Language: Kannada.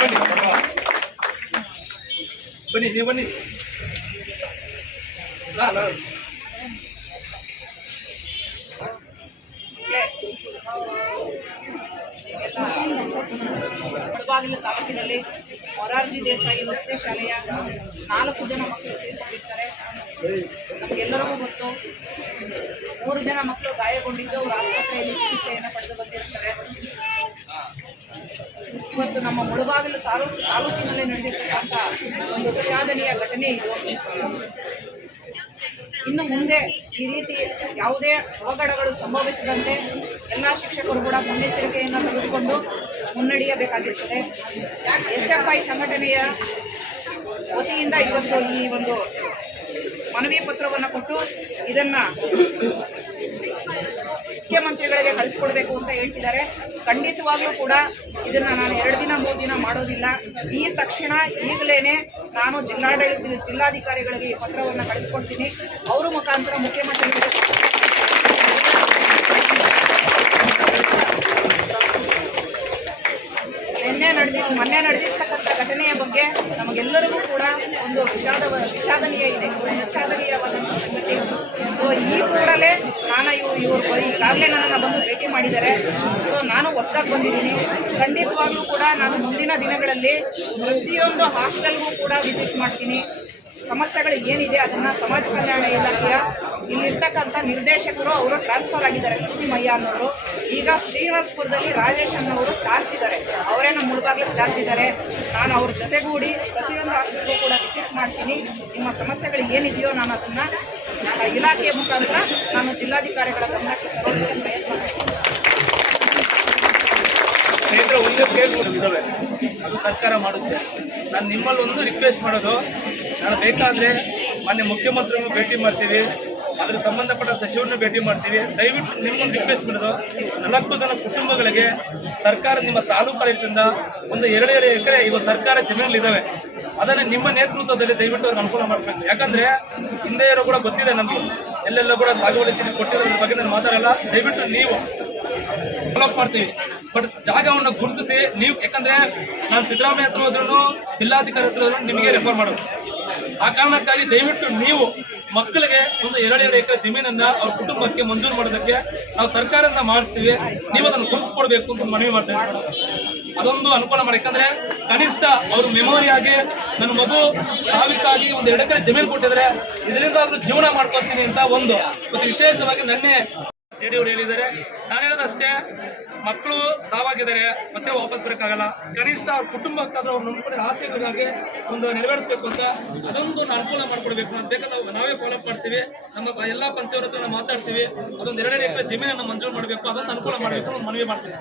ಬನ್ನಿ ಬನ್ನಿ. ನೀವು ಬನ್ನಿ. ಮುಳಬಾಗಿಲು ತಾಲೂಕಿನಲ್ಲಿ ಮೊರಾರ್ಜಿ ದೇಸಾಯಿ ವಸತಿ ಶಾಲೆಯ ನಾಲ್ಕು ಜನ ಮಕ್ಕಳು ತೀರ್ಕೊಂಡಿರ್ತಾರೆ ನಮಗೆಲ್ಲರಿಗೂ ಗೊತ್ತು, ಮೂರು ಜನ ಮಕ್ಕಳು ಗಾಯಗೊಂಡಿದ್ದು, ಅವರು ಆಸ್ಪತ್ರೆಯಲ್ಲಿ ಚಿಕಿತ್ಸೆಯನ್ನು ಪಡೆದು ಬಂದಿರ್ತಾರೆ. ಇವತ್ತು ನಮ್ಮ ಮುಳಬಾಗಿಲು ತಾಲೂಕು ತಾಲೂಕಿನಲ್ಲಿ ನಡೆದಿರ್ತಕ್ಕಂಥ ಒಂದು ವಿಷಾದನೀಯ ಘಟನೆ ಇದು. ಇನ್ನು ಮುಂದೆ ಈ ರೀತಿ ಯಾವುದೇ ಅವಘಡಗಳು ಸಂಭವಿಸದಂತೆ ಎಲ್ಲ ಶಿಕ್ಷಕರು ಕೂಡ ಮುನ್ನೆಚ್ಚರಿಕೆಯನ್ನು ತೆಗೆದುಕೊಂಡು ಮುನ್ನಡೆಯಬೇಕಾಗಿರ್ತದೆ. ಎಸ್ ಎಫ್ ಐ ಸಂಘಟನೆಯ ವತಿಯಿಂದ ಇವತ್ತು ಈ ಒಂದು ಮನವಿ ಪತ್ರವನ್ನು ಕೊಟ್ಟು ಇದನ್ನ ಮುಖ್ಯಮಂತ್ರಿಗಳಿಗೆ ಕಳಿಸ್ಕೊಡ್ಬೇಕು ಅಂತ ಹೇಳ್ತಿದ್ದಾರೆ. ಖಂಡಿತವಾಗ್ಲೂ ಕೂಡ ಇದನ್ನ ನಾನು ಎರಡು ದಿನ, ಮೂರು ದಿನ ಮಾಡೋದಿಲ್ಲ. ಈ ತಕ್ಷಣ ಈಗಲೇನೆ ನಾನು ಜಿಲ್ಲಾಡಳಿತ ಜಿಲ್ಲಾಧಿಕಾರಿಗಳಿಗೆ ಈ ಪತ್ರವನ್ನು ಕಳಿಸ್ಕೊಡ್ತೀನಿ. ಅವರ ಮುಖಾಂತರ ಮುಖ್ಯಮಂತ್ರಿಗಳಿಗೆ ನಿನ್ನೆ ನಡೆದಿದ್ದು ಮೊನ್ನೆ ನಡೆದಿರ್ತಕ್ಕಂಥ ಘಟನೆಯ ಬಗ್ಗೆ ನಮಗೆಲ್ಲರಿಗೂ ಕೂಡ ಒಂದು ವಿಷಾದ, ವಿಷಾದನೀಯ ಇದೆ. ವಿಷಾದನೀಯವಾದಂಥ ಸಂಗತಿ ಸೊ ಈ ಕೂಡಲೇ ನಾನು ಇವು ಇವರು ಈಗಾಗಲೇ ನನ್ನನ್ನು ಬಂದು ಭೇಟಿ ಮಾಡಿದ್ದಾರೆ. ಸೊ ನಾನು ಹೊಸದಾಗಿ ಬಂದಿದ್ದೀನಿ. ಖಂಡಿತವಾಗ್ಲೂ ಕೂಡ ನಾನು ಮುಂದಿನ ದಿನಗಳಲ್ಲಿ ಪ್ರತಿಯೊಂದು ಹಾಸ್ಟೆಲ್ಗೂ ಕೂಡ ವಿಸಿಟ್ ಮಾಡ್ತೀನಿ. ಸಮಸ್ಯೆಗಳು ಏನಿದೆ ಅದನ್ನ ಸಮಾಜ ಕಲ್ಯಾಣ ಇಲಾಖೆಯ ಇಲ್ಲಿರ್ತಕ್ಕಂಥ ನಿರ್ದೇಶಕರು ಅವರು ಟ್ರಾನ್ಸ್ಫರ್ ಆಗಿದ್ದಾರೆ, ನರಸಿಂಹಯ್ಯ ಅನ್ನೋರು. ಈಗ ಶ್ರೀನಿವಾಸ್ಪುರದಲ್ಲಿ ರಾಜೇಶ್ ಅನ್ನೋರು ಚಾರ್ಜ್ ಇದ್ದಾರೆ. ಅವರೇ ನಮ್ಮ ಚಾರ್ಜ್ ಇದ್ದಾರೆ. ನಾನು ಅವ್ರ ಜೊತೆಗೂಡಿ ಪ್ರತಿಯೊಂದು ಆಸ್ಪತ್ರೆಗೂ ಕೂಡ ವಿಸಿಟ್ ಮಾಡ್ತೀನಿ. ನಿಮ್ಮ ಸಮಸ್ಯೆಗಳು ಏನಿದೆಯೋ ನಾನು ಅದನ್ನ ಇಲಾಖೆಯ ಮುಖಾಂತರ ನಾನು ಜಿಲ್ಲಾಧಿಕಾರಿಗಳ ಗಮನಕ್ಕೆ ಪ್ರಯತ್ನ ಮಾಡ್ತೀನಿ. ಒಂದು ಕೇಸ್ಗಳು ಅದು ಸರ್ಕಾರ ಮಾಡುತ್ತೆ. ನಾನು ನಿಮ್ಮಲ್ಲಿ ಒಂದು ರಿಕ್ವೆಸ್ಟ್ ಮಾಡೋದು. ನಾನು ಬೇಕಾದರೆ ಮೊನ್ನೆ ಮುಖ್ಯಮಂತ್ರಿಗಳನ್ನು ಭೇಟಿ ಮಾಡ್ತೀವಿ. ಅದರ ಸಂಬಂಧಪಟ್ಟ ಸಚಿವರನ್ನು ಭೇಟಿ ಮಾಡ್ತೀವಿ. ದಯವಿಟ್ಟು ನಿಮ್ಮನ್ನು ರಿಕ್ವೆಸ್ಟ್ ಮಾಡೋದು ನಾಲ್ಕು ಜನ ಕುಟುಂಬಗಳಿಗೆ ಸರ್ಕಾರ ನಿಮ್ಮ ತಾಲೂಕು ಒಂದು ಎರಡು ಎರಡು ಎಕರೆ ಇವಾಗ ಸರ್ಕಾರ ಜಮೀನಲ್ಲಿದ್ದಾವೆ ಅದನ್ನು ನಿಮ್ಮ ನೇತೃತ್ವದಲ್ಲಿ ದಯವಿಟ್ಟು ಅವ್ರಿಗೆ ಅನುಕೂಲ ಮಾಡಬೇಕು. ಯಾಕಂದ್ರೆ ಹಿಂದೆ ಇರೋ ಕೂಡ ಗೊತ್ತಿದೆ ನಮಗೆ. ಎಲ್ಲೆಲ್ಲೋ ಕೂಡ ಸಾಗುವಳಿ ಚೀಟಿ ಕೊಟ್ಟಿರೋದ್ರ ಬಗ್ಗೆ ನಾನು ಮಾತಾಡಲ್ಲ. ದಯವಿಟ್ಟು ನೀವು ಡೆವಲಪ್ ಮಾಡ್ತೀವಿ. ಬಟ್ ಜಾಗವನ್ನು ಗುರುತಿಸಿ ನೀವು, ಯಾಕಂದ್ರೆ ನಾನು ಸಿದ್ದರಾಮಯ್ಯ ಹತ್ರ ಹೋದ್ರು ಜಿಲ್ಲಾಧಿಕಾರಿ ಹತ್ರ ನಿಮಗೆ ರೆಫರ್ ಮಾಡೋದು ಆ ಕಾರಣಕ್ಕಾಗಿ ದಯವಿಟ್ಟು ನೀವು ಮಕ್ಕಳಿಗೆ ಒಂದು ಎರಡು ಎರಡು ಎಕರೆ ಜಮೀನನ್ನ ಅವ್ರ ಕುಟುಂಬಕ್ಕೆ ಮಂಜೂರು ಮಾಡೋದಕ್ಕೆ ನಾವು ಸರ್ಕಾರದಿಂದ ಮಾಡಿಸ್ತೀವಿ. ನೀವು ಅದನ್ನು ಕೊಡಿಸ್ಕೊಡ್ಬೇಕು ಅಂತ ಮನವಿ ಮಾಡ್ತೇವೆ ಅದೊಂದು ಅನುಕೂಲ ಮಾಡಿ. ಕನಿಷ್ಠ ಅವ್ರ ಮೆಮೋರಿಯಾಗಿ ನನ್ನ ಮಗು ಸಾವಿಕಾಗಿ ಒಂದು ಎರಡು ಎಕರೆ ಜಮೀನು ಕೊಟ್ಟಿದ್ರೆ ಇದರಿಂದ ಜೀವನ ಮಾಡ್ಕೊತೀನಿ ಅಂತ ಒಂದು ಮತ್ತು ವಿಶೇಷವಾಗಿ ನನ್ನೇ ಅವರು ಹೇಳಿದ್ದಾರೆ. ನಾನು ಹೇಳೋದಷ್ಟೇ ಮಕ್ಕಳು ಸಾವಾಗಿದ್ದಾರೆ, ಮತ್ತೆ ವಾಪಸ್ ಬರೋಕ್ಕಾಗಲ್ಲ. ಕನಿಷ್ಠ ಅವ್ರ ಕುಟುಂಬಕ್ಕಾದ್ರೂ ಅವ್ರ ನಂಬಿಕೆ ಆಸೆಗಳಿಗಾಗಿ ಒಂದು ನೆರವೇರಿಸಬೇಕು ಅಂತ ಅದೊಂದು ಅನುಕೂಲ ಮಾಡ್ಕೊಡ್ಬೇಕು. ಅಂತ ಬೇಕಾದ್ರೆ ನಾವೇ ಫಾಲೋ ಅಪ್ ಮಾಡ್ತೀವಿ. ನಮ್ಮ ಎಲ್ಲ ಪಂಚಾಯತ್ ಹತ್ರ ಮಾತಾಡ್ತೀವಿ. ಅದೊಂದು ಎರಡೆರಡು ಎಕರೆ ಜಮೀನನ್ನು ಮಂಜೂರು ಮಾಡಬೇಕು. ಅದೊಂದು ಅನುಕೂಲ ಮಾಡಬೇಕು ಮನವಿ ಮಾಡ್ತೀವಿ